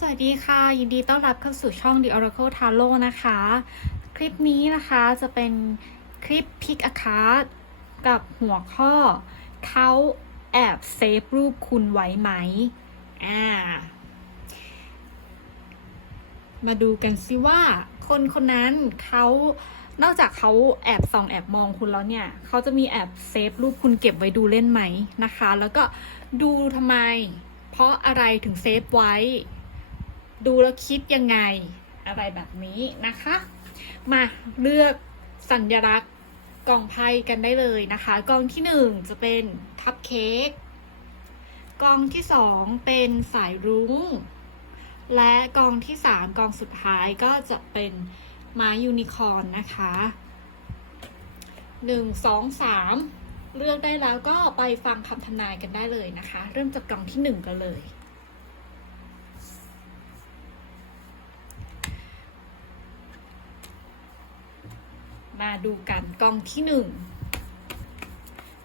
สวัสดีค่ะ ยินดีต้อนรับเข้าสู่ช่อง The Oracle Tarot นะคะ คลิปนี้นะคะจะเป็นคลิป Pick a card กับหัวข้อ เขาแอบเซฟรูปคุณไว้ไหม อ่า มาดูกันสิว่า คนคนนั้นเขานอกจากเขาแอบส่องแอบมองคุณแล้วเนี่ย เขาจะมีแอบเซฟรูปคุณเก็บไว้ดูเล่นไหมนะคะ แล้วก็ดูทำไม เพราะอะไรถึงเซฟไว้ ดูแล้วคิดยังไง อะไรแบบนี้นะคะ มาเลือกสัญลักษณ์กล่องไพ่กันได้เลยนะคะ กล่องที่หนึ่งจะเป็นคัพเค้กกล่องที่สองเป็นสายรุ้ง และกองที่สามกองสุดท้ายก็จะเป็นม้ายูนิคอร์นนะคะหนึ่งสองสามเลือกได้แล้วก็ไปฟังคำทำนายกันได้เลยนะคะ เริ่มจากกล่องที่หนึ่งกันเลย มาดูกันกองที่หนึ่ง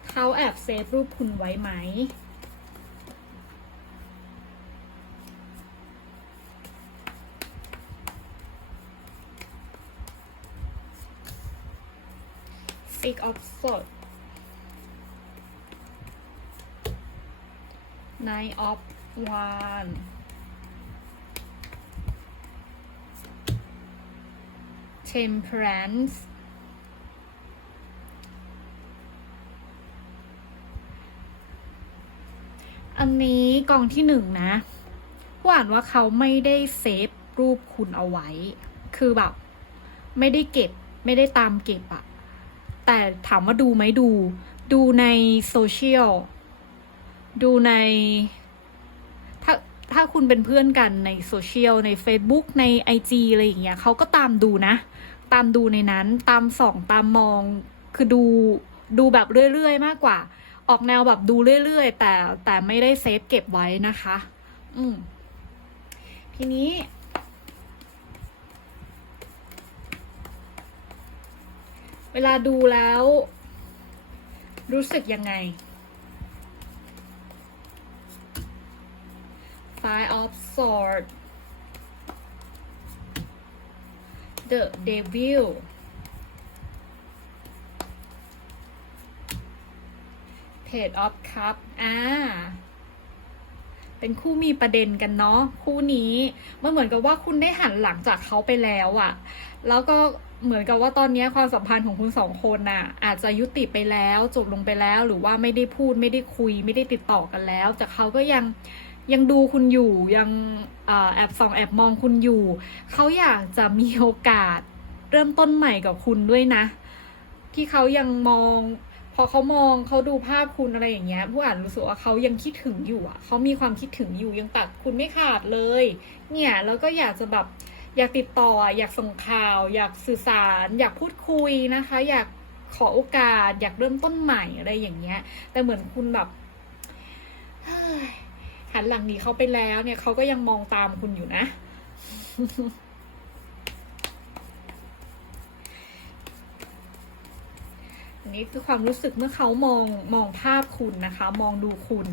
เขาแอบเซฟรูปคุณไว้ไหม Six of Swords Nine of Wands Temperance อั นี้กองที่หนึ่งนะผู้อ่านว่าเขาไม่ได้เซฟรูปคุณเอาไว้ คือแบบ ไม่ได้เก็บ ไม่ได้ตามเก็บอะแต่ถามว่าดูไหมดู ดูในโซเชียล ดูใน ถ้าถ้าคุณเป็นเพื่อนกันในโซเชียล ใน Facebook ใน IG อะไรอย่างเงี้ยเขาก็ตามดูนะ ตามดูในนั้น ตามส่อง ตามมอง คือดู ดูแบบเรื่อยๆ มากกว่า ออกแนวแบบดูเรื่อยๆ แต่แต่ไม่ได้เซฟเก็บไว้นะคะ อืมทีนี้ เวลาดูแล้ว รู้สึกยังไง Five of Swords The Devil Page of Cup อ่า เป็นคู่มีประเด็นกันเนาะคู่นี้มันเหมือนกับว่าคุณได้หันหลังจากเขาไปแล้วอะแล้วก็เหมือนกับว่าตอนนี้ความสัมพันธ์ของคุณสองคนน่ะ อาจจะยุติไปแล้วจบลงไปแล้ว หรือว่าไม่ได้พูดไม่ได้คุย ไม่ได้ติดต่อกันแล้ว แต่เขาก็ยังยังดูคุณอยู่ยังอแอบส่องแอบมองคุณอยู่ เขาอยากจะมีโอกาสเริ่มต้นใหม่กับคุณด้วยนะ ที่เขายังมอง พอเขามองเขาดูภาพคุณอะไรอย่างเงี้ยผู้อ่านรู้สึกว่าเขายังคิดถึงอยู่อะเขามีความคิดถึงอยู่ยังตัดคุณไม่ขาดเลย เนี่ยแล้วก็อยากจะแบบอยากติดต่ออะอยากส่งข่าว อยากสื่อสาร อยากพูดคุยนะคะ อยากขอโอกาส อยากเริ่มต้นใหม่อะไรอย่างเงี้ย แต่เหมือนคุณแบบเฮ้ยหันหลังหนีเขาไปแล้วเนี่ยเขาก็ยังมองตามคุณอยู่นะ นี้คือความรู้สึกเมื่อเขามองมองภาพคุณนะคะ มองดูคุณ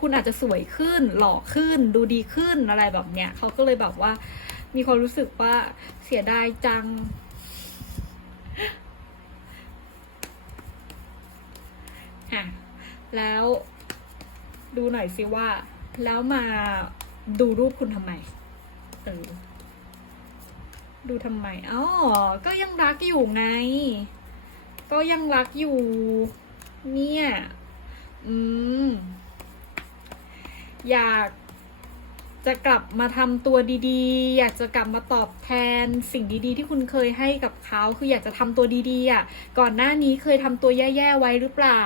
คุณอาจจะสวยขึ้น หล่อขึ้น ดูดีขึ้นอะไรแบบเนี้ยเขาก็เลยแบบว่า มีความรู้สึกว่าเสียดายจัง อะ แล้วดูหน่อยสิว่า แล้วมาดูรูปคุณทำไม เออ ดูทำไม อ๋อ ก็ยังรักอยู่ไง ก็ยังรักอยู่ เนี่ย อืม อยากจะกลับมาทำตัวดีๆ อยากจะกลับมาตอบแทนสิ่งดีๆ ที่คุณเคยให้กับเขา คืออยากจะทำตัวดีๆอะ ก่อนหน้านี้เคยทำตัวแย่ๆไว้หรือเปล่า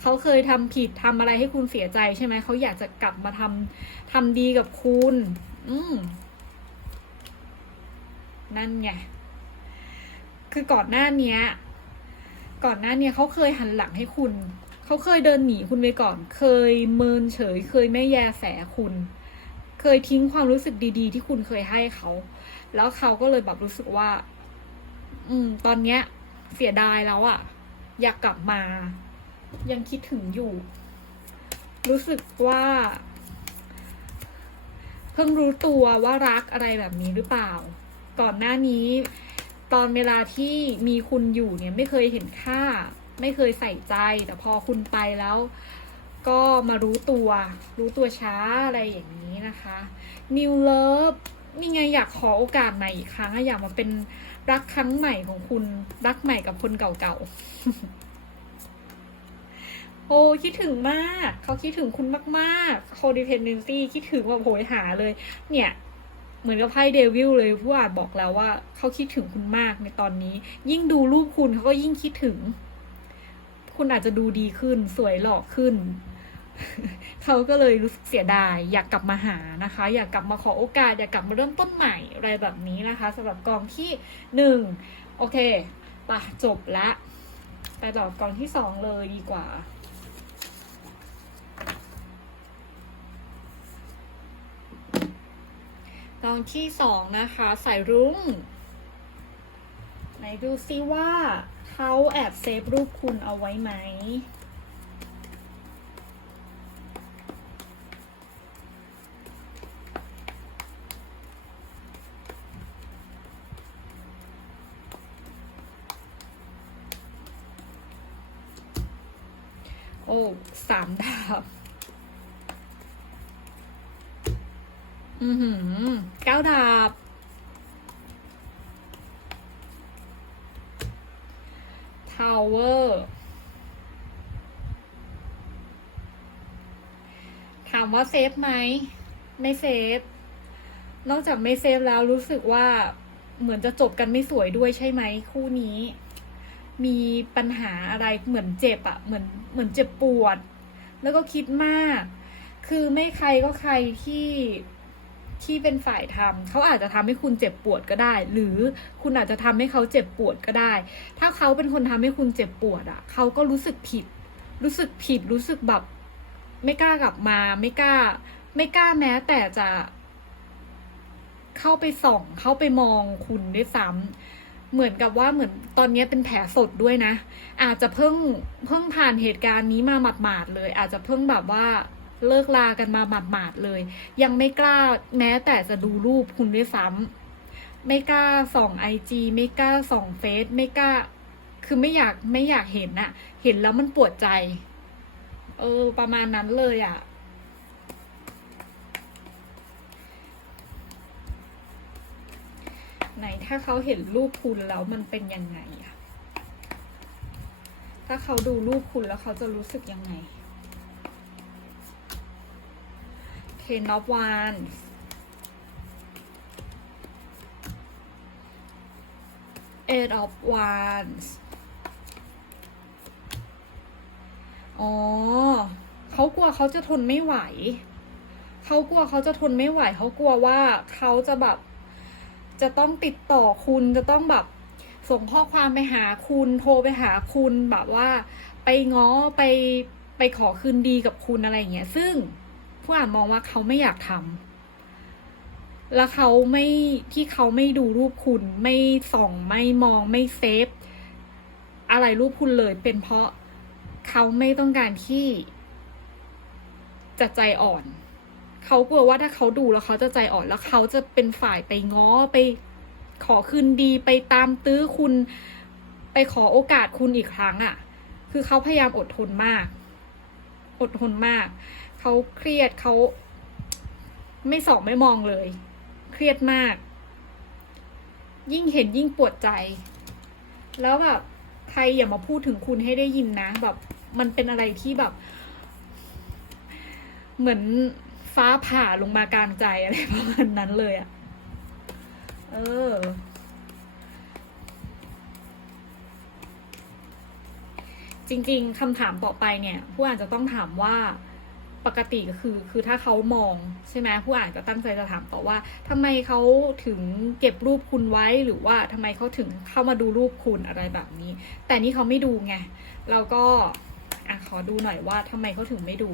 เขาเคยทำผิดทำอะไรให้คุณเสียใจใช่ไหม เขาอยากจะกลับมาทำทำดีกับคุณ อืม นั่นไง คือก่อนหน้านี้ ก่อนหน้าเนี้ยเขาเคยหันหลังให้คุณ เขาเคยเดินหนีคุณไปก่อน เคยเมินเฉย เคยไม่แยแสคุณ เคยทิ้งความรู้สึกดี ๆ ที่คุณเคยให้เขา แล้วเขาก็เลยแบบรู้สึกว่า อืม ตอนเนี้ย เสียดายแล้วอะอยากกลับมา ยังคิดถึงอยู่ รู้สึกว่าเพิ่งรู้ตัวว่ารักอะไรแบบนี้หรือเปล่า ก่อนหน้านี้ ตอนเวลาที่มีคุณอยู่เนี่ยไม่เคยเห็นค่า ไม่เคยใส่ใจ แต่พอคุณไปแล้ว ก็มารู้ตัว รู้ตัวช้าอะไรอย่างนี้นะคะ New Love นี่ไงอยากขอโอกาสใหม่อีกครั้งอยากมาเป็นรักครั้งใหม่ของคุณรักใหม่กับคนเก่าๆ โอ้คิดถึงมาก เขาคิดถึงคุณมากๆ codependency คิดถึงแบบโหยหาเลย เนี่ย เหมือนกับไพ่เดวิลเลยผู้อ่านบอกแล้วว่าเขาคิดถึงคุณมากในตอนนี้ ยิ่งดูรูปคุณเขาก็ยิ่งคิดถึง คุณอาจจะดูดีขึ้น สวยหล่อขึ้น เขาก็เลยรู้สึกเสียดาย อยากกลับมาหานะคะ อยากกลับมาขอโอกาส อยากกลับมาเริ่มต้นใหม่อะไรแบบนี้นะคะสำหรับกองที่หนึ่งโอเคปะจบละไปต่อกองที่สองเลยดีกว่า กองที่สองนะคะสายรุ้งไหนดูซิว่าเขาแอบเซฟรูปคุณเอาไว้ไหมโอ้สามดาบ อือหือเก้าดาบ ทาวเวอร์ ถามว่าเซฟไหม ไม่เซฟ นอกจากไม่เซฟแล้วรู้สึกว่าเหมือนจะจบกันไม่สวยด้วยใช่ไหมคู่นี้ มีปัญหาอะไรเหมือนเจ็บอะเหมือนเหมือนเจ็บปวด แล้วก็คิดมาก คือไม่ใครก็ใครที่ ที่เป็นฝ่ายทำเขาอาจจะทำให้คุณเจ็บปวดก็ได้ หรือคุณอาจจะทำให้เขาเจ็บปวดก็ได้ ถ้าเขาเป็นคนทำให้คุณเจ็บปวดอะเขาก็รู้สึกผิด รู้สึกผิด รู้สึกแบบ ไม่กล้ากลับมา ไม่กล้า ไม่กล้าแม้ แต่จะ เข้าไปส่อง เข้าไปมองคุณด้วยซ้ำเหมือนกับว่าเหมือนตอนนี้เป็นแผลสดด้วยนะ อาจจะเพิ่งเพิ่งผ่านเหตุการณ์นี้มาหมาดๆเลย อาจจะเพิ่งแบบว่า เลิกลากันมาหมาดๆเลย ยังไม่กล้าแม้แต่จะดูรูปคุณด้วยซ้ำไม่กล้าส่องไอจีไม่กล้าส่องเฟซไม่กล้า คือไม่อยากไม่อยากเห็นนะเห็นแล้วมันปวดใจ เออ ประมาณนั้นเลยอะ่ะไหนถ้าเขาเห็นรูปคุณแล้วมันเป็นยังไงอะถ้าเขาดูรูปคุณแล้วเขาจะรู้สึกยังไง Ten of Wands Eight of Wands อ๋อเขากลัวเขาจะทนไม่ไหว เขากลัวเขาจะทนไม่ไหว เขากลัวว่าเขาจะแบบ จะต้องติดต่อคุณจะต้องแบบส่งข้อความไปหาคุณโทรไปหาคุณแบบว่า ไปง้อไปไปขอคืนดีกับคุณอะไรอย่างเงี้ยซึ่ง ผู้อ่านมองว่าเขาไม่อยากทำแล้วเขาไม่ที่เขาไม่ดูรูปคุณไม่ส่องไม่มองไม่เซฟ อะไรรูปคุณเลยเป็นเพราะเขาไม่ต้องการที่จะใจอ่อน เขากลัวว่าถ้าเขาดูแล้วเขาจะใจอ่อนแล้วเขาจะเป็นฝ่ายไปง้อไปขอคืนดีไปตามตื้อคุณไปขอโอกาสคุณอีกครั้งอะ่ะ คือเขาพยายามอดทนมาก อดทนมาก เขาเครียดเขาไม่สองไม่มองเลย เครียดมาก ยิ่งเห็นยิ่งปวดใจ แล้วแบบใครอย่ามาพูดถึงคุณให้ได้ยินนะ แบบ มันเป็นอะไรที่แบบ เหมือนฟ้าผ่าลงมากลางใจอะไรประมาณนั้นเลยอะ่ะเออจริง ๆคำถามต่อไปเนี่ย ผู้อ่านจะต้องถามว่า ปกติก็คือคือถ้าเขามองใช่ไหมผู้อ่านก็ตั้งใจจะถามต่อว่าทำไมเขาถึงเก็บรูปคุณไว้หรือว่าทำไมเขาถึงเข้ามาดูรูปคุณอะไรแบบนี้ แต่นี่เขาไม่ดูไงแล้วก็อะขอดูหน่อยว่าทำไมเขาถึงไม่ดู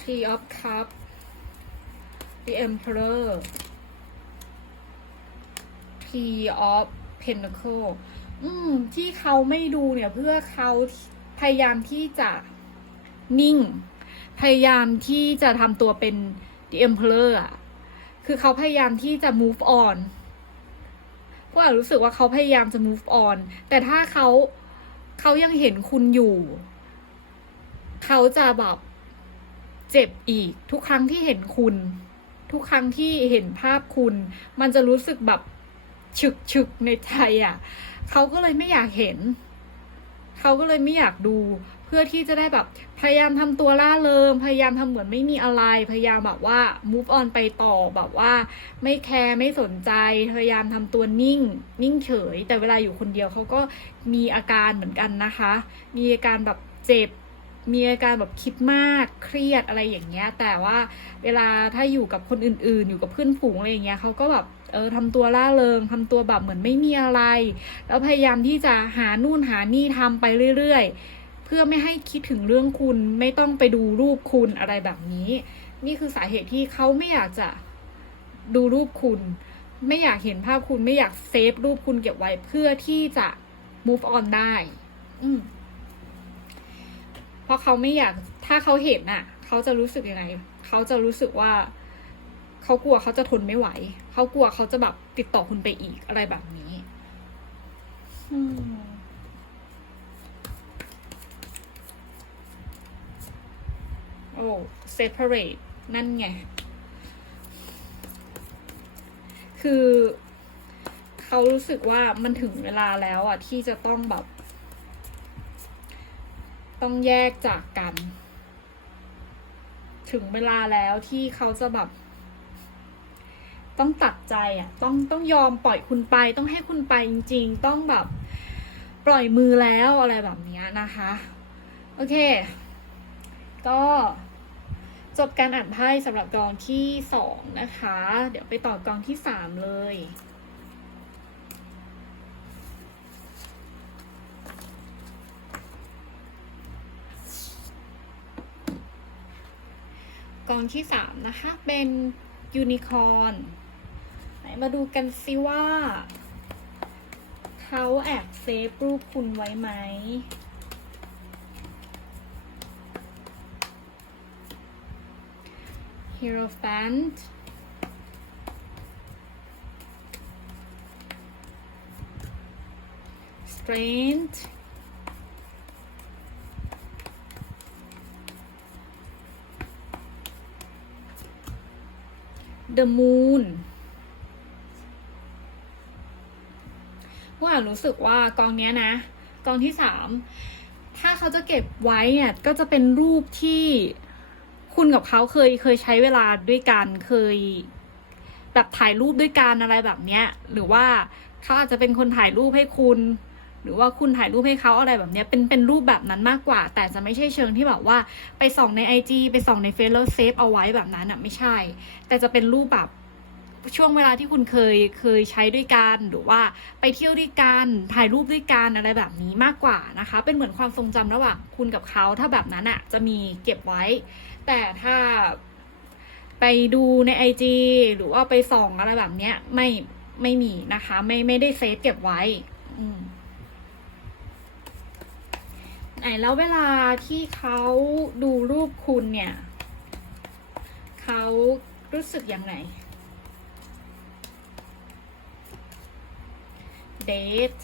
Three of Cups The Emperor Three of Pentacle อืม ที่เขาไม่ดูเนี่ยเพื่อเขาพยายามที่จะนิ่ง พยายามที่จะทำตัวเป็น The Emperor อะคือเขาพยายามที่จะ move on พวกอารู้สึกว่าเขาพยายามจะ move on แต่ถ้าเขาเขายังเห็นคุณอยู่ เขาจะแบบเจ็บอีกทุกครั้งที่เห็นคุณ ทุกครั้งที่เห็นภาพคุณ มันจะรู้สึกแบบฉึกฉึกในใจอะ่ะเขาก็เลยไม่อยากเห็น เขาก็เลยไม่อยากดู เพื่อที่จะได้แบบ พยายามทำตัวล่าเริงพยายามทำเหมือนไม่มีอะไร พยายามแบบว่า move on ไปต่อแบบว่า ไม่แคร์ไม่สนใจ พยายามทำตัวนิ่ง นิ่งเฉย แต่เวลาอยู่คนเดียวเขาก็มีอาการเหมือนกันนะคะ มีอาการแบบเจ็บ มีอาการแบบคิดมากเครียดอะไรอย่างเงี้ย แต่ว่าเวลาถ้าอยู่กับคนอื่น ๆ อยู่กับเพื่อนฝูงอะไรอย่างเงี้ยเขาก็แบบเออทำตัวล่าเริงทำตัวแบบเหมือนไม่มีอะไร แล้วพยายามที่จะหานู่นหานี่ทำไปเรื่อย ๆ เพื่อไม่ให้คิดถึงเรื่องคุณไม่ต้องไปดูรูปคุณอะไรแบบนี้ นี่คือสาเหตุที่เขาไม่อยากจะดูรูปคุณ ไม่อยากเห็นภาพคุณไม่อยากเซฟรูปคุณเก็บไว้เพื่อที่จะ move on ได้ อืม ราะเขาไม่อยากถ้าเขาเห็นน่ะ เขาจะรู้สึกยังไง เขาจะรู้สึกว่า เขากลัวเขาจะทนไม่ไหว เขากลัวเขาจะแบบติดต่อคุณไปอีกอะไรแบบนี้โอ้ separate นั่นไง คือ เขารู้สึกว่ามันถึงเวลาแล้วอะ ที่จะต้องแบบ ต้องแยกจากกัน ถึงเวลาแล้วที่เขาจะแบบ ต้องตัดใจอะ ต้องต้องยอมปล่อยคุณไป ต้องให้คุณไปจริง ๆ ต้องแบบ ปล่อยมือแล้วอะไรแบบนี้นะคะ โอเค ก็จบการอ่านไพ่สำหรับกองที่สองนะคะ เดี๋ยวไปต่อกองที่สามเลย กองที่สามนะคะ เป็นยูนิคอร์นไหนมาดูกันซิว่า เขาแอบเซฟรูปคุณไว้ไหม Hierophant Strength The Moon ว่ารู้สึกว่ากองเนี้ยนะ กองที่สามถ้าเขาจะเก็บไว้เนี่ยก็จะเป็นรูปที่คุณกับเขาเคยเคยใช้เวลาด้วยกันเคย แบบถ่ายรูปด้วยกันอะไรแบบเนี้ย หรือว่าเขาอาจจะเป็นคนถ่ายรูปให้คุณ หรือว่าคุณถ่ายรูปให้เขาอะไรแบบนี้เป็นเป็นรูปแบบนั้นมากกว่า แต่จะไม่ใช่เชิงที่แบบว่าไปส่องใน IG ไปส่องในเฟซแล้วเซฟเอาไว้แบบนั้นอะไม่ใช่ แต่จะเป็นรูปแบบช่วงเวลาที่คุณเคยเคยใช้ด้วยกันหรือว่าไปเที่ยวด้วยกันถ่ายรูปด้วยกันอะไรแบบนี้มากกว่านะคะ เป็นเหมือนความทรงจำระหว่างคุณกับเขาถ้าแบบนั้นอะจะมีเก็บไว้ แต่ถ้าไปดูในไอจหรือว่าไปส่องอะไรแบบเนี้ยไม่ไม่มีนะคะ ไม่ไม่ได้เซฟเก็บไว้ อืม ไหนแล้วเวลาที่เขาดูรูปคุณเนี่ย เขารู้สึกยังไงเดท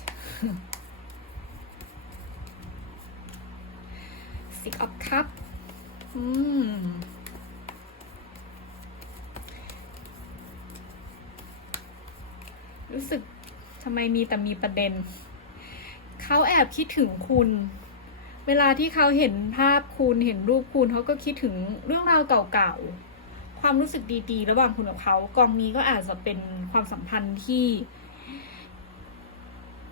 Six of Cups อืมรู้สึกทำไมมีแต่มีประเด็น เขาแอบคิดถึงคุณ เวลาที่เขาเห็นภาพคุณเห็นรูปคุณเขาก็คิดถึงเรื่องราวเก่าๆ ความรู้สึกดีๆ ระหว่างคุณกับเขากองนี้ก็อาจจะเป็นความสัมพันธ์ที่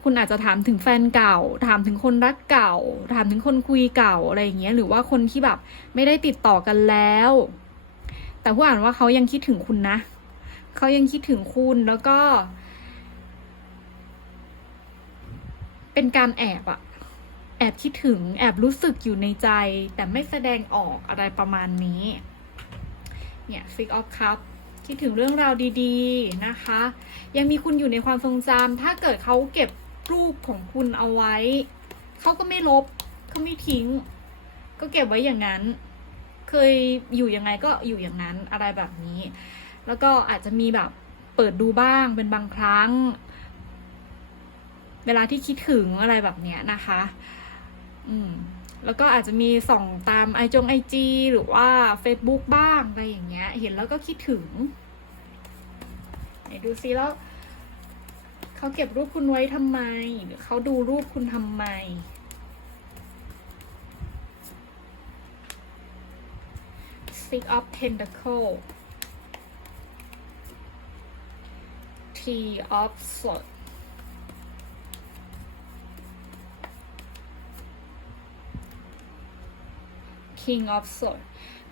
คุณอาจจะถามถึงแฟนเก่า ถามถึงคนรักเก่า ถามถึงคนคุยเก่าอะไรอย่างเงี้ย หรือว่าคนที่แบบไม่ได้ติดต่อกันแล้ว แต่ผู้อ่านว่าเขายังคิดถึงคุณนะเขายังคิดถึงคุณแล้วก็ เป็นการแอบอะ แอบคิดถึงแอบรู้สึกอยู่ในใจ แต่ไม่แสดงออกอะไรประมาณนี้ เนี่ย Six of Cup คิดถึงเรื่องราวดีๆนะคะ ยังมีคุณอยู่ในความทรงจำถ้าเกิดเขาเก็บรูปของคุณเอาไว้ เขาก็ไม่ลบเขาไม่ทิ้ง ก็เก็บไว้อย่างนั้น เคยอยู่ยังไงก็อยู่อย่างนั้นอะไรแบบนี้ แล้วก็อาจจะมีแบบเปิดดูบ้างเป็นบางครั้ง เวลาที่คิดถึงอะไรแบบเนี้ยนะคะ อืมแล้วก็อาจจะมีส่องตามไอจงไอจีหรือว่า Facebook บ้างอะไรอย่างเงี้ย เห็นแล้วก็คิดถึงไหนดูซิแล้วเขาเก็บรูปคุณไว้ทำไม หรือเขาดูรูปคุณทำไม Six of Pentacle Tea of Swords King of Swords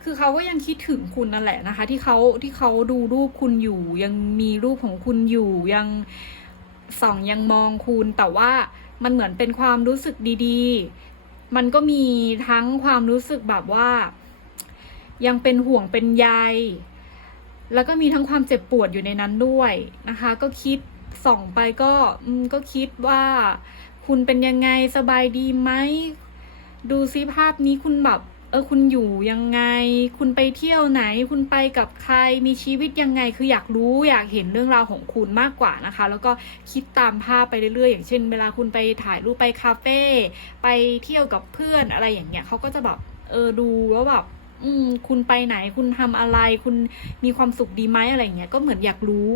คือเขาก็ยังคิดถึงคุณนั่นแหละนะคะ ที่เขาที่เขาดูรูปคุณอยู่ ยังมีรูปของคุณอยู่ยังส่องยังมองคุณแต่ว่ามันเหมือนเป็นความรู้สึกดีๆ มันก็มีทั้งความรู้สึกแบบว่า ยังเป็นห่วงเป็นใยแล้วก็มีทั้งความเจ็บปวดอยู่ในนั้นด้วยนะคะ ก็คิดส่องไปก็ก็คิดว่าคุณเป็นยังไงสบายดีไหม ดูซิภาพนี้คุณแบบ ออคุณอยู่ยังไง คุณไปเที่ยวไหน คุณไปกับใครมีชีวิตยังไง คืออยากรู้อยากเห็นเรื่องราวของคุณมากกว่านะคะ แล้วก็คิดตามภาพไปเรื่อยๆ อย่างเช่น เวลาคุณไปถ่ายรูปไปคาเฟ่ไปเที่ยวกับเพื่อนอะไรอย่างเงี้ยเขาก็จะแบบเออดูแล้วแบบอืมคุณไปไหนคุณทำอะไร คุณมีความสุขดีไหมอะไรเงี้ยก็เหมือนอยากรู้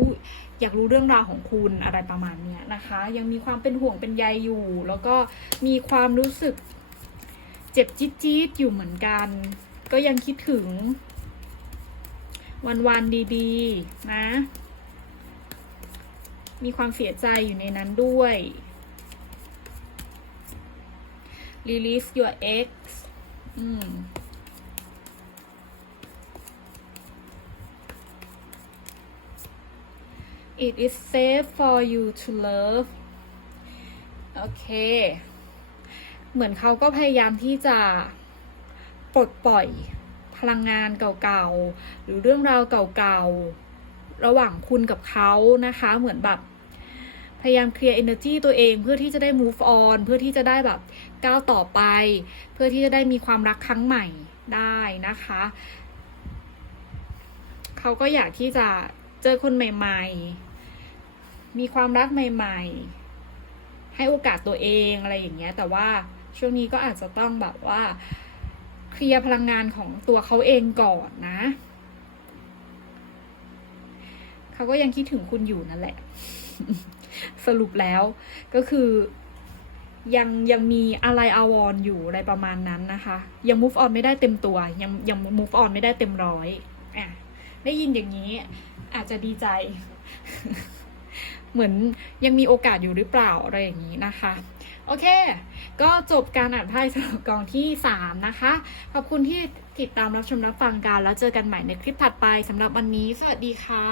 อยากรู้เรื่องราวของคุณอะไรประมาณเนี้ยนะคะ ยังมีความเป็นห่วงเป็นใยอยู่ แล้วก็มีความรู้สึก เจ็บจี๊ดจี๊ดอยู่เหมือนกัน ก็ยังคิดถึง วันวันๆดีๆ นะ มีความเสียใจอยู่ในนั้นด้วย release your ex อืม it is safe for you to love โอเค เหมือนเขาก็พยายามที่จะปลดปล่อยพลังงานเก่าๆ หรือเรื่องราวเก่าๆ ระหว่างคุณกับเขานะคะ เหมือนแบบ พยายามเคลียร์ energy ตัวเองเพื่อที่จะได้ move on เพื่อที่จะได้แบบก้าวต่อไป เพื่อที่จะได้มีความรักครั้งใหม่ได้นะคะ เขาก็อยากที่จะเจอคนใหม่ ๆ มีความรักใหม่ ๆ ให้โอกาสตัวเองอะไรอย่างเงี้ย แต่ว่า ช่วงนี้ก็อาจจะต้องแบบว่าเคลียร์พลังงานของตัวเขาเองก่อนนะเขาก็ยังคิดถึงคุณอยู่นั่นแหละ สรุปแล้วก็คือ ยังยังมีอะไรอาวรณ์อยู่อะไรประมาณนั้นนะคะ ยัง move on ไม่ได้เต็มตัว ยังยัง move on ไม่ได้เต็มร้อยอะได้ยินอย่างนี้ อาจจะดีใจ เหมือนยังมีโอกาสอยู่หรือเปล่าอะไรอย่างนี้นะคะ โอเค ก็จบการอ่านไพ่สำหรับกองที่ 3 นะคะ ขอบคุณที่ติดตามรับชมรับฟังกัน แล้วเจอกันใหม่ในคลิปถัดไปสำหรับวันนี้ สวัสดีค่ะ